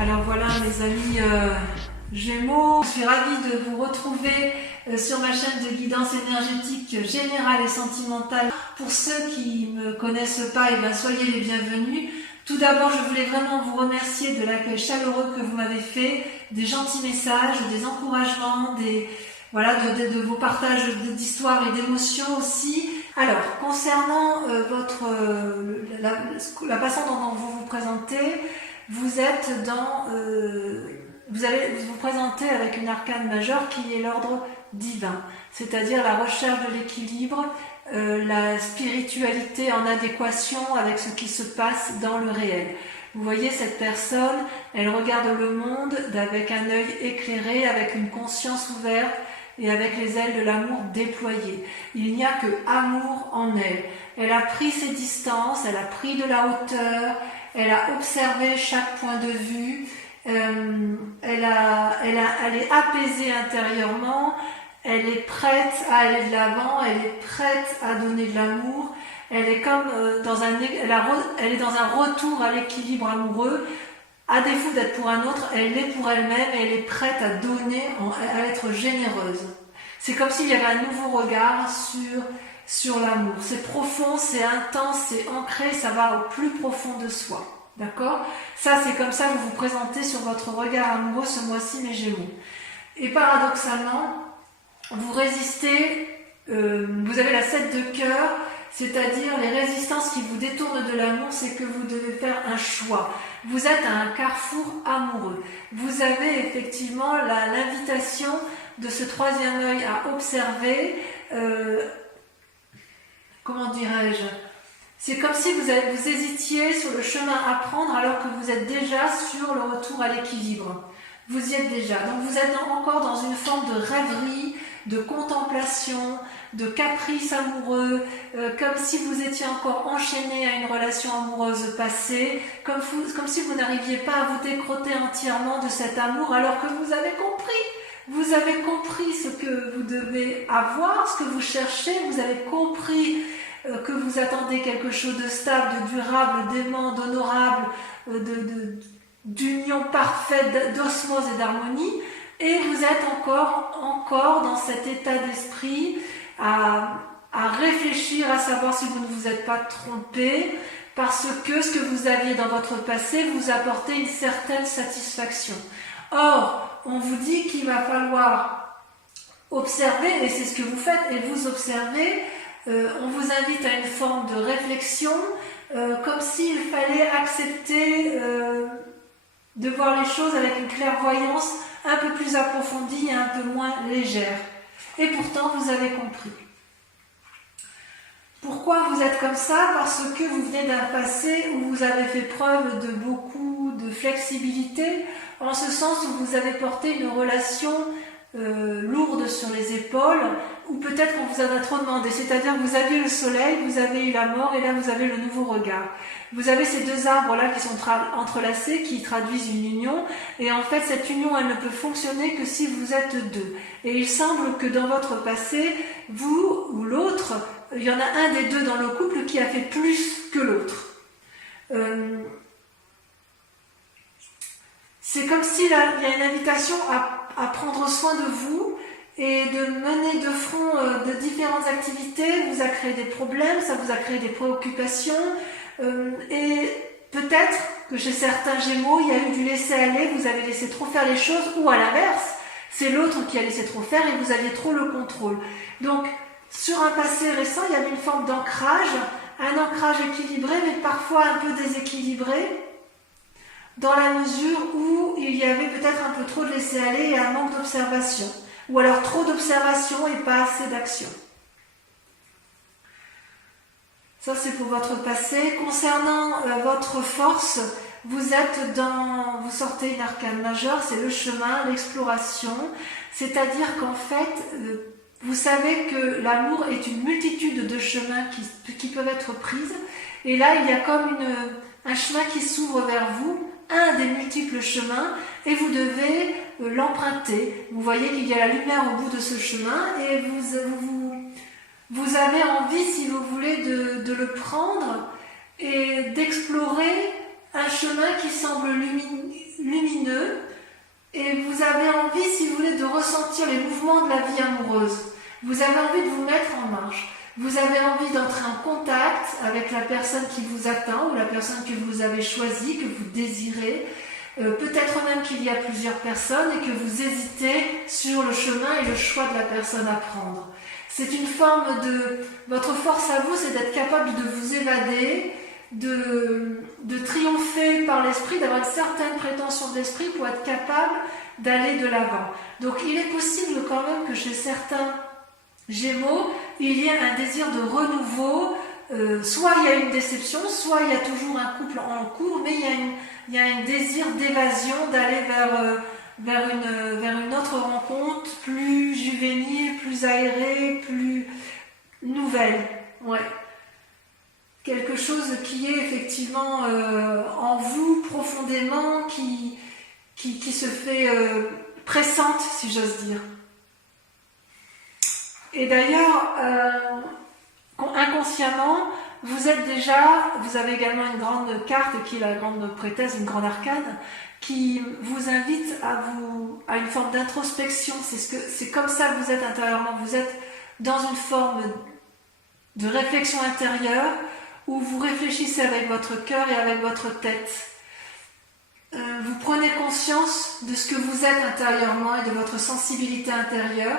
Alors voilà mes amis Gémeaux, je suis ravie de vous retrouver sur ma chaîne de guidance énergétique générale et sentimentale. Pour ceux qui ne me connaissent pas, soyez les bienvenus. Tout d'abord, je voulais vraiment vous remercier de l'accueil chaleureux que vous m'avez fait, des gentils messages, des encouragements, de vos partages d'histoires et d'émotions aussi. Alors, concernant la façon dont vous vous présentez, vous allez vous présenter avec une arcane majeure qui est l'ordre divin, c'est-à-dire la recherche de l'équilibre, la spiritualité en adéquation avec ce qui se passe dans le réel. Vous voyez cette personne, elle regarde le monde avec un œil éclairé, avec une conscience ouverte et avec les ailes de l'amour déployées. Il n'y a que amour en elle. Elle a pris ses distances, elle a pris de la hauteur, elle a observé chaque point de vue, elle est apaisée intérieurement, elle est prête à aller de l'avant, elle est prête à donner de l'amour, elle est comme elle est dans un retour à l'équilibre amoureux. À défaut d'être pour un autre, elle l'est pour elle-même et elle est prête à donner, à être généreuse. C'est comme s'il y avait un nouveau regard sur l'amour. C'est profond, c'est intense, c'est ancré, ça va au plus profond de soi. D'accord ? Ça, c'est comme ça que vous vous présentez sur votre regard amoureux ce mois-ci, mes Gémeaux. Et paradoxalement, vous résistez, vous avez la 7 de cœur, c'est-à-dire les résistances qui vous détournent de l'amour, c'est que vous devez faire un choix. Vous êtes à un carrefour amoureux. Vous avez effectivement l'invitation de ce troisième œil à observer, comment dirais-je ? C'est comme si vous hésitiez sur le chemin à prendre alors que vous êtes déjà sur le retour à l'équilibre. Vous y êtes déjà. Donc vous êtes encore dans une forme de rêverie, de contemplation, de caprice amoureux, comme si vous étiez encore enchaîné à une relation amoureuse passée, comme si vous n'arriviez pas à vous décrotter entièrement de cet amour alors que vous avez compris. Vous avez compris ce que vous devez avoir, ce que vous cherchez, vous avez compris que vous attendez quelque chose de stable, de durable, d'aimant, d'honorable, d'union parfaite, d'osmose et d'harmonie, et vous êtes encore dans cet état d'esprit à réfléchir, à savoir si vous ne vous êtes pas trompé, parce que ce que vous aviez dans votre passé vous apportait une certaine satisfaction. Or, on vous dit qu'il va falloir observer, et c'est ce que vous faites, et vous observez. On vous invite à une forme de réflexion, comme s'il fallait accepter de voir les choses avec une clairvoyance un peu plus approfondie et un peu moins légère. Et pourtant, vous avez compris. Pourquoi vous êtes comme ça ? Parce que vous venez d'un passé où vous avez fait preuve de beaucoup de flexibilité, en ce sens où vous avez porté une relation lourde sur les épaules, ou peut-être qu'on vous en a trop demandé, c'est-à-dire que vous aviez le soleil, vous avez eu la mort, et là vous avez le nouveau regard. Vous avez ces deux arbres-là qui sont entrelacés, qui traduisent une union, et en fait cette union, elle ne peut fonctionner que si vous êtes deux. Et il semble que dans votre passé, vous ou l'autre, il y en a un des deux dans le couple qui a fait plus que l'autre. C'est comme s'il y a une invitation à prendre soin de vous et de mener de front de différentes activités. Vous a créé des problèmes, ça vous a créé des préoccupations, et peut-être que chez certains Gémeaux, il y a eu du laisser-aller, vous avez laissé trop faire les choses, ou à l'inverse, c'est l'autre qui a laissé trop faire et vous aviez trop le contrôle. Donc, sur un passé récent, il y avait une forme d'ancrage, un ancrage équilibré, mais parfois un peu déséquilibré, dans la mesure où il y avait peut-être un peu trop de laisser-aller et un manque d'observation, ou alors trop d'observation et pas assez d'action. Ça, c'est pour votre passé. Concernant votre force, vous sortez une arcane majeure, c'est le chemin, l'exploration, c'est-à-dire qu'en fait, vous savez que l'amour est une multitude de chemins qui peuvent être prises, et là, il y a comme un chemin qui s'ouvre vers vous, un des multiples chemins, et vous devez l'emprunter. Vous voyez qu'il y a la lumière au bout de ce chemin, et vous avez envie, si vous voulez, de le prendre et d'explorer un chemin qui semble lumineux, envie, si vous voulez, de ressentir les mouvements de la vie amoureuse. Vous avez envie de vous mettre en marche. Vous avez envie d'entrer en contact avec la personne qui vous attend ou la personne que vous avez choisie, que vous désirez. Peut-être même qu'il y a plusieurs personnes et que vous hésitez sur le chemin et le choix de la personne à prendre. C'est une forme de... Votre force à vous, c'est d'être capable de vous évader, de triompher par l'esprit, d'avoir une certaine prétention de l'esprit pour être capable d'aller de l'avant. Donc il est possible quand même que chez certains Gémeaux, il y ait un désir de renouveau, soit il y a une déception, soit il y a toujours un couple en cours, mais il y a un désir d'évasion, d'aller vers une autre rencontre, plus juvénile, plus aérée, plus nouvelle. Ouais. Quelque chose qui est effectivement en vous profondément, qui se fait pressante, si j'ose dire. Et d'ailleurs, inconsciemment, vous avez également une grande carte qui est la grande prêtresse, une grande arcane, qui vous invite à une forme d'introspection. C'est comme ça que vous êtes intérieurement. Vous êtes dans une forme de réflexion intérieure où vous réfléchissez avec votre cœur et avec votre tête. Vous prenez conscience de ce que vous êtes intérieurement et de votre sensibilité intérieure.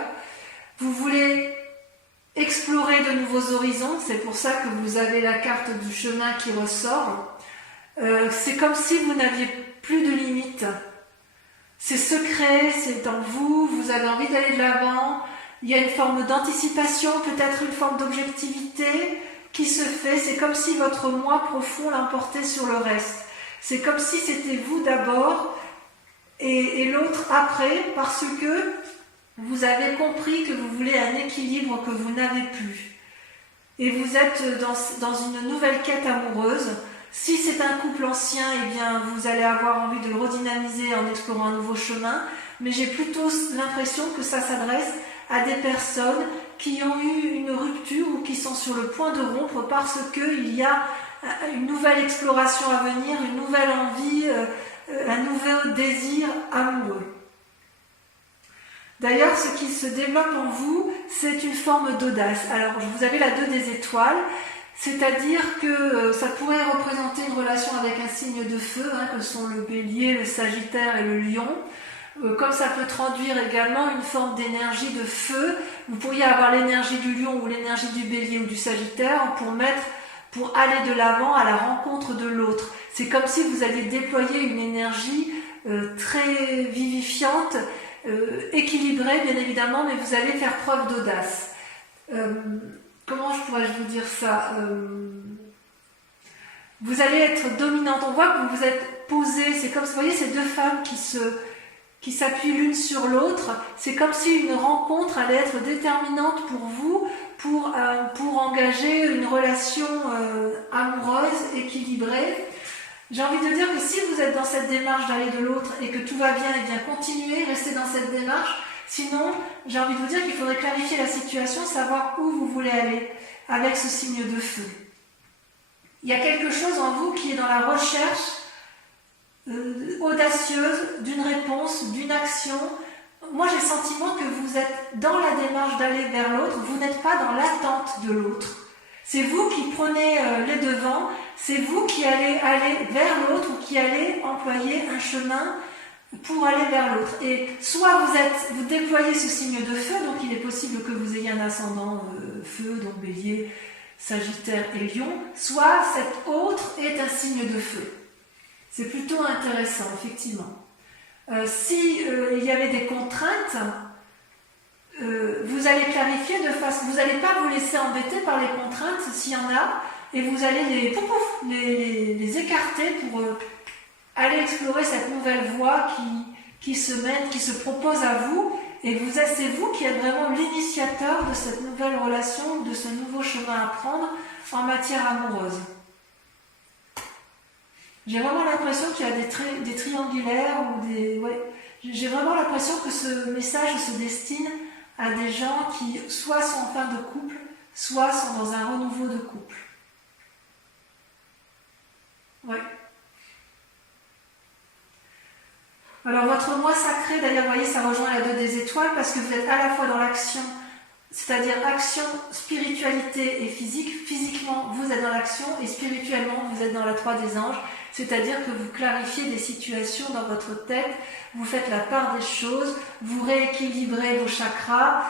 Vous voulez explorer de nouveaux horizons, c'est pour ça que vous avez la carte du chemin qui ressort. C'est comme si vous n'aviez plus de limites. C'est secret, c'est en vous, vous avez envie d'aller de l'avant. Il y a une forme d'anticipation, peut-être une forme d'objectivité qui se fait. C'est comme si votre moi profond l'emportait sur le reste. C'est comme si c'était vous d'abord et l'autre après, parce que vous avez compris que vous voulez un équilibre que vous n'avez plus. Et vous êtes dans une nouvelle quête amoureuse. Si c'est un couple ancien, eh bien, vous allez avoir envie de le redynamiser en explorant un nouveau chemin. Mais j'ai plutôt l'impression que ça s'adresse à des personnes qui ont eu une rupture ou qui sont sur le point de rompre parce qu'il y a une nouvelle exploration à venir, une nouvelle envie, un nouveau désir amoureux. D'ailleurs, ce qui se développe en vous, c'est une forme d'audace. Alors, vous avez la 2 des étoiles, c'est-à-dire que ça pourrait représenter une relation avec un signe de feu, que sont le bélier, le sagittaire et le lion. Comme ça peut traduire également une forme d'énergie de feu, vous pourriez avoir l'énergie du lion ou l'énergie du bélier ou du sagittaire pour aller de l'avant à la rencontre de l'autre. C'est comme si vous alliez déployer une énergie très vivifiante, équilibré bien évidemment, mais vous allez faire preuve d'audace. Comment pourrais-je vous dire ça, vous allez être dominante. On voit que vous êtes posée. C'est comme, vous voyez, ces deux femmes qui s'appuient l'une sur l'autre. C'est comme si une rencontre allait être déterminante pour vous, pour engager une relation amoureuse, équilibrée. J'ai envie de dire que si vous êtes dans cette démarche d'aller de l'autre et que tout va bien, eh bien continuez, restez dans cette démarche. Sinon, j'ai envie de vous dire qu'il faudrait clarifier la situation, savoir où vous voulez aller avec ce signe de feu. Il y a quelque chose en vous qui est dans la recherche audacieuse d'une réponse, d'une action. Moi, j'ai le sentiment que vous êtes dans la démarche d'aller vers l'autre, vous n'êtes pas dans l'attente de l'autre. C'est vous qui prenez les devants, c'est vous qui allez aller vers l'autre ou qui allez employer un chemin pour aller vers l'autre. Et soit vous déployez ce signe de feu, donc il est possible que vous ayez un ascendant feu, donc bélier, sagittaire et lion, soit cet autre est un signe de feu. C'est plutôt intéressant, effectivement. Si il y avait des contraintes, vous allez clarifier de façon, vous n'allez pas vous laisser embêter par les contraintes s'il y en a, et vous allez les écarter pour aller explorer cette nouvelle voie qui se mène, qui se propose à vous, et c'est vous qui êtes vraiment l'initiateur de cette nouvelle relation, de ce nouveau chemin à prendre en matière amoureuse. J'ai vraiment l'impression qu'il y a des triangulaires ou des... Ouais, j'ai vraiment l'impression que ce message se destine à des gens qui soit sont en fin de couple, soit sont dans un renouveau de couple. Ouais. Alors votre moi sacré, d'ailleurs, vous voyez, ça rejoint la 2 des étoiles parce que vous êtes à la fois dans l'action, c'est-à-dire action, spiritualité et physique. Physiquement, vous êtes dans l'action et spirituellement, vous êtes dans la 3 des anges. C'est-à-dire que vous clarifiez des situations dans votre tête, vous faites la part des choses, vous rééquilibrez vos chakras,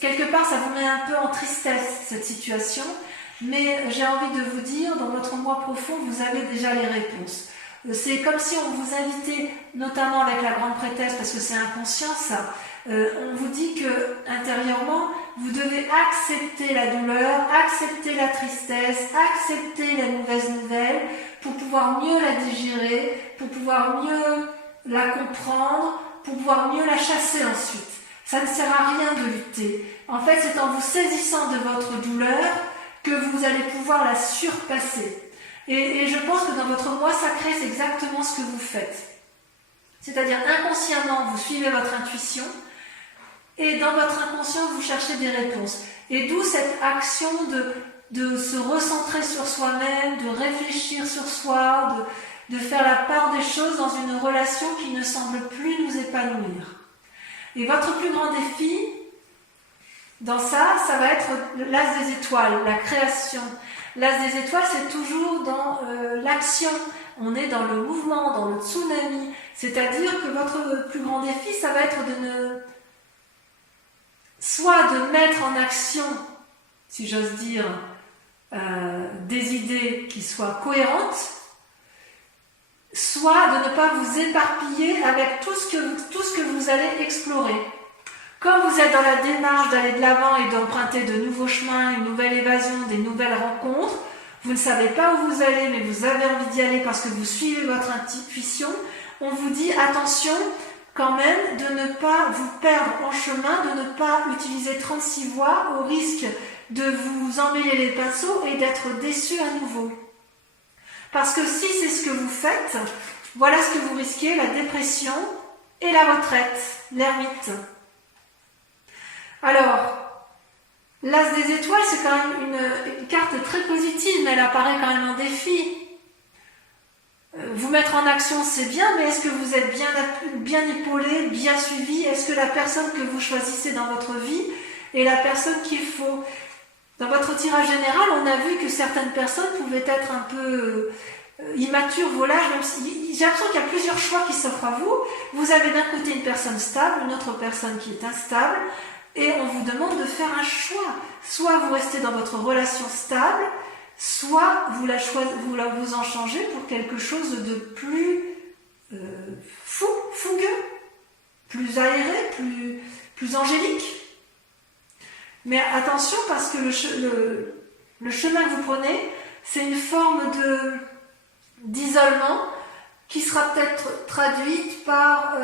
quelque part, ça vous met un peu en tristesse, cette situation. Mais j'ai envie de vous dire, dans votre moi profond, vous avez déjà les réponses. C'est comme si on vous invitait, notamment avec la grande prêtresse, parce que c'est inconscient ça, on vous dit que intérieurement, vous devez accepter la douleur, accepter la tristesse, accepter la mauvaise nouvelle, pour pouvoir mieux la digérer, pour pouvoir mieux la comprendre, pour pouvoir mieux la chasser ensuite. Ça ne sert à rien de lutter. En fait, c'est en vous saisissant de votre douleur que vous allez pouvoir la surpasser. Et je pense que dans votre moi sacré, c'est exactement ce que vous faites. C'est-à-dire inconsciemment, vous suivez votre intuition et dans votre inconscient, vous cherchez des réponses. Et d'où cette action de se recentrer sur soi-même, de réfléchir sur soi, de faire la part des choses dans une relation qui ne semble plus nous épanouir. Et votre plus grand défi, dans ça va être l'as des étoiles, la création. L'as des étoiles, c'est toujours dans l'action. On est dans le mouvement, dans le tsunami. C'est-à-dire que votre plus grand défi, ça va être soit de mettre en action, si j'ose dire, des idées qui soient cohérentes, soit de ne pas vous éparpiller avec tout ce que vous allez explorer. Quand vous êtes dans la démarche d'aller de l'avant et d'emprunter de nouveaux chemins, une nouvelle évasion, des nouvelles rencontres, vous ne savez pas où vous allez, mais vous avez envie d'y aller parce que vous suivez votre intuition, on vous dit attention quand même de ne pas vous perdre en chemin, de ne pas utiliser 36 voies au risque de vous emmêler les pinceaux et d'être déçu à nouveau. Parce que si c'est ce que vous faites, voilà ce que vous risquez, la dépression et la retraite, l'ermite. Alors, l'as des étoiles, c'est quand même une carte très positive, mais elle apparaît quand même en défi. Vous mettre en action, c'est bien, mais est-ce que vous êtes bien épaulé, bien suivi? Est-ce que la personne que vous choisissez dans votre vie est la personne qu'il faut? Dans votre tirage général, on a vu que certaines personnes pouvaient être un peu immatures, volages, même si j'ai l'impression qu'il y a plusieurs choix qui s'offrent à vous. Vous avez d'un côté une personne stable, une autre personne qui est instable, et on vous demande de faire un choix. Soit vous restez dans votre relation stable, soit vous en changez pour quelque chose de plus fougueux, plus aéré, plus angélique. Mais attention parce que le chemin que vous prenez, c'est une forme d'isolement qui sera peut-être traduite par...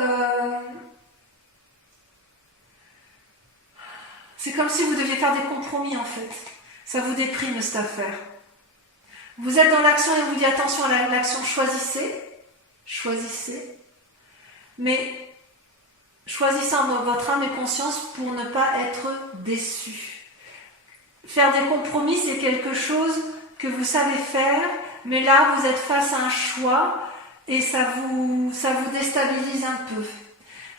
c'est comme si vous deviez faire des compromis en fait. Ça vous déprime cette affaire. Vous êtes dans l'action et on vous dit attention à l'action, choisissez, mais choisissez en votre âme et conscience pour ne pas être déçu. Faire des compromis, c'est quelque chose que vous savez faire, mais là vous êtes face à un choix et ça vous déstabilise un peu.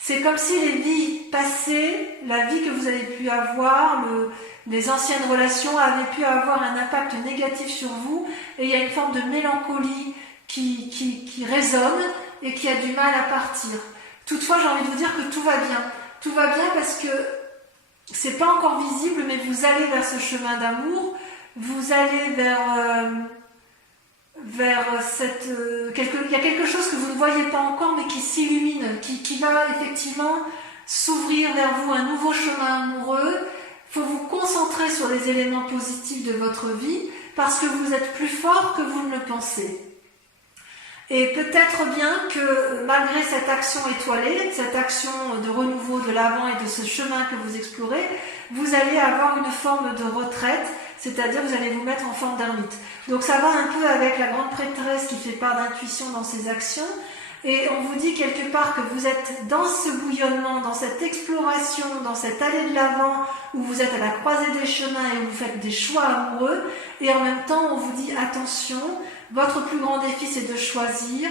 C'est comme si les vies passées, la vie que vous avez pu avoir, les anciennes relations avaient pu avoir un impact négatif sur vous et il y a une forme de mélancolie qui résonne et qui a du mal à partir. Toutefois, j'ai envie de vous dire que tout va bien. Tout va bien parce que c'est pas encore visible, mais vous allez vers ce chemin d'amour, vous allez vers cette... il y a quelque chose que vous ne voyez pas encore, mais qui s'illumine, qui va effectivement s'ouvrir vers vous, un nouveau chemin amoureux. Il faut vous concentrer sur les éléments positifs de votre vie, parce que vous êtes plus fort que vous ne le pensez. Et peut-être bien que malgré cette action étoilée, cette action de renouveau de l'avant et de ce chemin que vous explorez, vous allez avoir une forme de retraite, c'est-à-dire vous allez vous mettre en forme d'ermite. Donc ça va un peu avec la grande prêtresse qui fait part d'intuition dans ses actions, et on vous dit quelque part que vous êtes dans ce bouillonnement, dans cette exploration, dans cette allée de l'avant, où vous êtes à la croisée des chemins et où vous faites des choix amoureux, et en même temps on vous dit attention, votre plus grand défi c'est de choisir,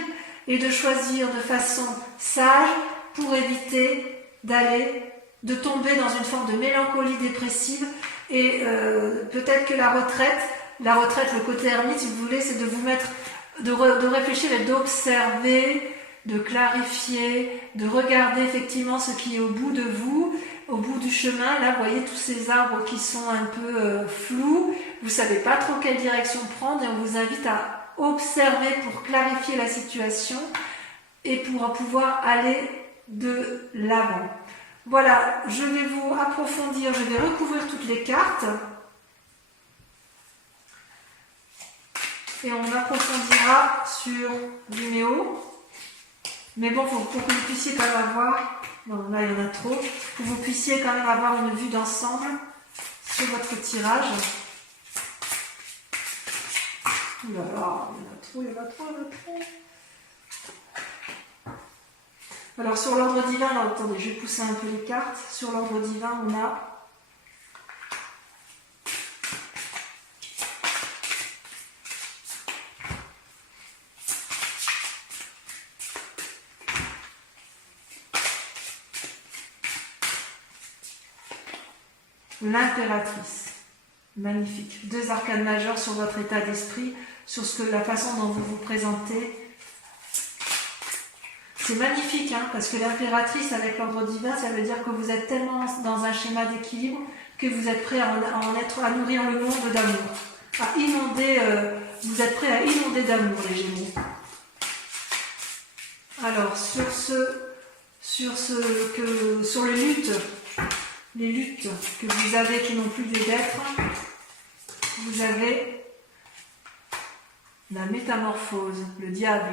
et de choisir de façon sage pour éviter de tomber dans une forme de mélancolie dépressive et peut-être que la retraite, le côté ermite, si vous voulez, c'est de vous mettre, de réfléchir et d'observer, de clarifier, de regarder effectivement ce qui est au bout de vous, au bout du chemin. Là, vous voyez tous ces arbres qui sont un peu flous, vous savez pas trop quelle direction prendre et on vous invite à observer pour clarifier la situation et pour pouvoir aller de l'avant. Voilà, je vais vous approfondir, je vais recouvrir toutes les cartes et on approfondira sur Vimeo. Mais bon, pour que vous puissiez quand même avoir, non là il y en a trop, pour que vous puissiez quand même avoir une vue d'ensemble sur votre tirage. Ouh là là, il y en a trop. Alors sur l'ordre divin, là, attendez, je vais pousser un peu les cartes. Sur l'ordre divin, on a l'impératrice. Magnifique. 2 arcanes majeures sur votre état d'esprit, sur la façon dont vous vous présentez. C'est magnifique, hein, parce que l'impératrice avec l'ordre divin, ça veut dire que vous êtes tellement dans un schéma d'équilibre que vous êtes prêt à nourrir le monde d'amour, à inonder, vous êtes prêt à inonder d'amour, les Gémeaux. Alors, sur les luttes que vous avez qui n'ont plus lieu d'être, vous avez la métamorphose, le diable.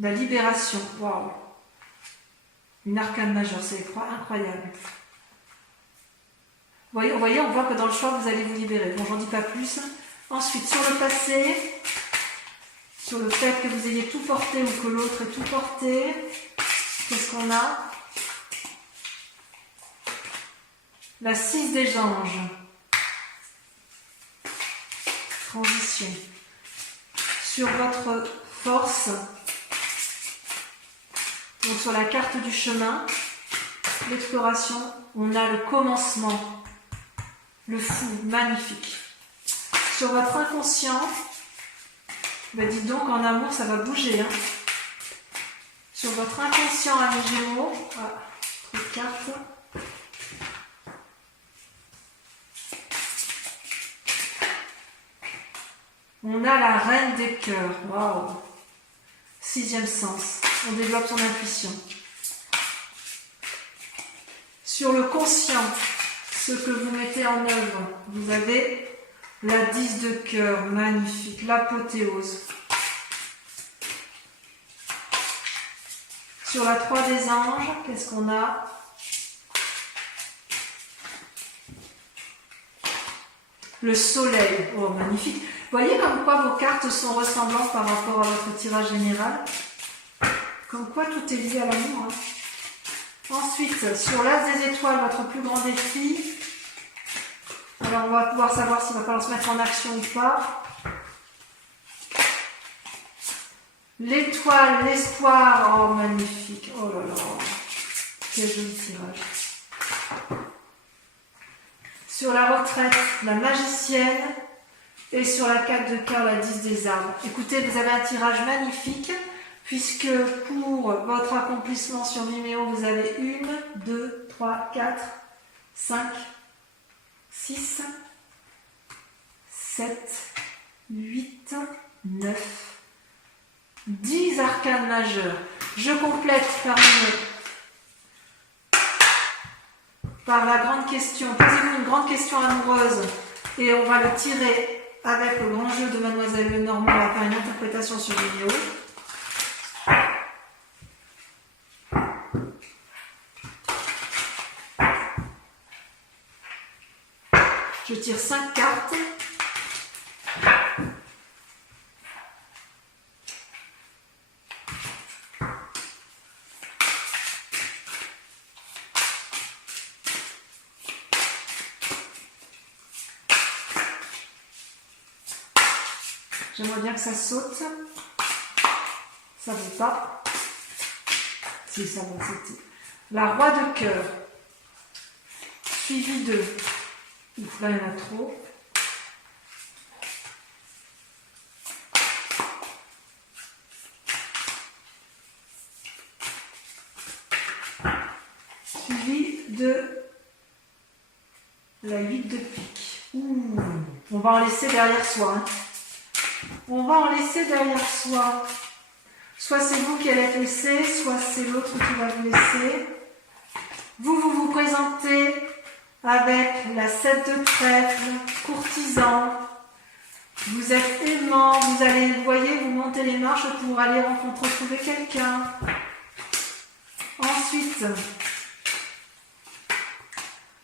La libération, waouh! Une arcane majeure, c'est incroyable. Vous voyez, on voit que dans le choix, vous allez vous libérer. Bon, j'en dis pas plus. Ensuite, sur le passé, sur le fait que vous ayez tout porté ou que l'autre ait tout porté, qu'est-ce qu'on a? La 6 des anges. Transition. Sur votre force, donc sur la carte du chemin, l'exploration, on a le commencement, le fou, magnifique. Sur votre inconscient, ben dites donc en amour ça va bouger. Hein. Sur votre inconscient amis Gémeaux, trop de cartes. On a la reine des cœurs, waouh! 6e sens, on développe son intuition. Sur le conscient, ce que vous mettez en œuvre, vous avez la 10 de cœur, magnifique, l'apothéose. Sur la 3 des anges, qu'est-ce qu'on a? Le soleil, oh magnifique. Vous voyez comme quoi vos cartes sont ressemblantes par rapport à votre tirage général? Comme quoi tout est lié à l'amour. Hein. Ensuite, sur l'as des étoiles, votre plus grand défi. Alors on va pouvoir savoir s'il va falloir se mettre en action ou pas. L'étoile, l'espoir, oh magnifique, oh là là, quel joli tirage. Sur la retraite, la magicienne. Et sur la 4 de cœur, la 10 des arbres. Écoutez, vous avez un tirage magnifique, puisque pour votre accomplissement sur Vimeo, vous avez 1, 2, 3, 4, 5, 6, 7, 8, 9, 10 arcanes majeures. Je complète par la grande question. Posez-vous une grande question amoureuse et on va le tirer avec le grand jeu de Mademoiselle Lenormand. On va faire une interprétation sur vidéo. Je tire 5 cartes. J'aimerais bien que ça saute. Ça ne vaut pas. Si, ça va, c'était. La roi de cœur. Suivi de... Ouf, là, il y en a trop. Suivi de la 8 de pique. Ouh, on va en laisser derrière soi. Hein. On va en laisser derrière soi. Soit c'est vous qui allez être laissé, soit c'est l'autre qui va vous laisser. Vous vous présentez avec la 7 de trèfle, courtisan. Vous êtes aimant, vous allez, vous voyez, vous montez les marches pour aller retrouver quelqu'un. Ensuite,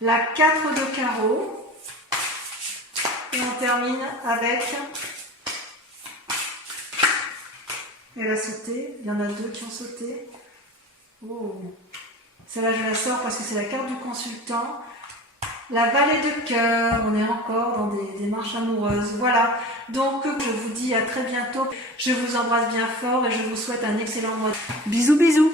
la 4 de carreau. Et on termine avec... Elle a sauté, il y en a 2 qui ont sauté. Oh. Celle-là, je la sors parce que c'est la carte du consultant. La vallée de cœur, on est encore dans des marches amoureuses. Voilà, donc je vous dis à très bientôt. Je vous embrasse bien fort et je vous souhaite un excellent mois. Bisous, bisous.